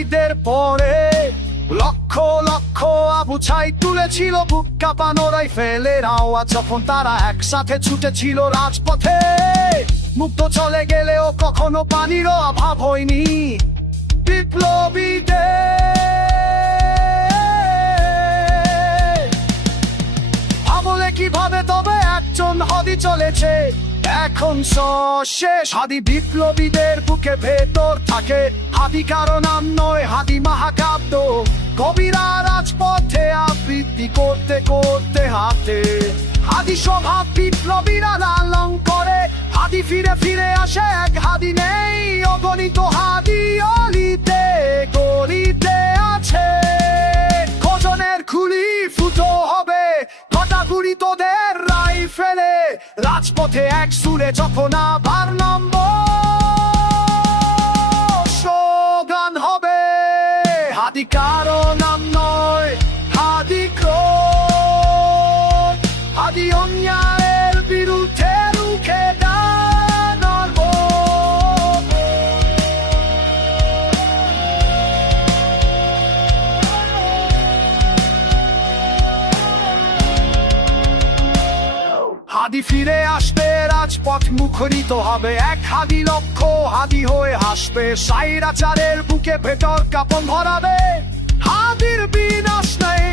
ছাইদের পরে লক্ষ লক্ষ আবু ছাই তুলেছিল বুক কাঁপানো রাইফেলের আওয়াজ যখন তারা একসাথে ছুটেছিল রাজপথে। মুক্ত চলে গেলেও কখনো পানিরও অভাব হয়নি বিপ্লবীদের। ভাবলে কিভাবে তবে একজন হাদি চলেছে এখন শেষ। হাদি বিপ্লবীদের বুকে ভেতর থাকে, হাদি কারো নাম নয়, হাদি মহাকাব্য। কবিরা রাজপথে আবৃত্তি করতে করতে হাতে, হাদি স্বভাব বিপ্লবীরা লালন করে। হাদি ফিরে ফিরে আসে, এক হাদি নেই, অগণিত হাদি অলিতে গলিতে আছে। খোঁজনের খুলি ফুটো হবে, ঘটাগুড়ি তোদের রাইফেলে। রাজপথে এক সুরে যখন আবার নম্বর স্লোগান হবে, হাদি কারো নাম নয়, হাদি ক্রোধ, হাদি অন্যায়ের বিরুদ্ধে রুখে দাঁড়াবো। হাদি ফিরে আসবে, রাজপথ মুখরিত হবে, এক হাদি লক্ষ্য হাদি হয়ে হাসবে। স্বৈরাচারের বুকে ভেতর কাঁপন ভরাবে, হাদির বিনাশ নেই।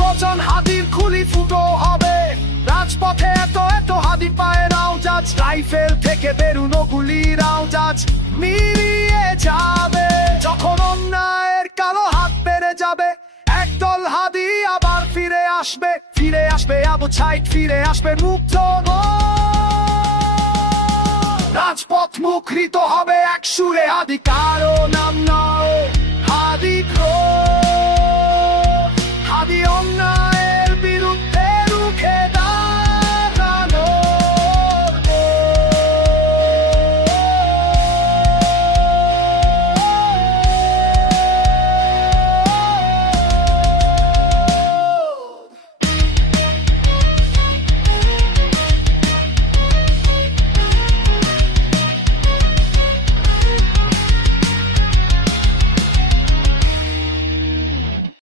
কজন হাদির খুলি ফুটো হবে, রাজপথে এত এত হাদি পায়ের আওয়াজ। রাইফেল থেকে বেরুনো গুলির আওয়াজ মিলিয়ে যাবে, যখন অন্যায়ের কালো হাত বেড়ে যাবে। একদল হাদি আবার ফিরে আসবে, ফিরে আসবে আবু ছাইদ, ফিরে আসবে মুক্ত। রাজপথ মুখরিত হবে এক সুরে, হাদি কারো নাম নয়।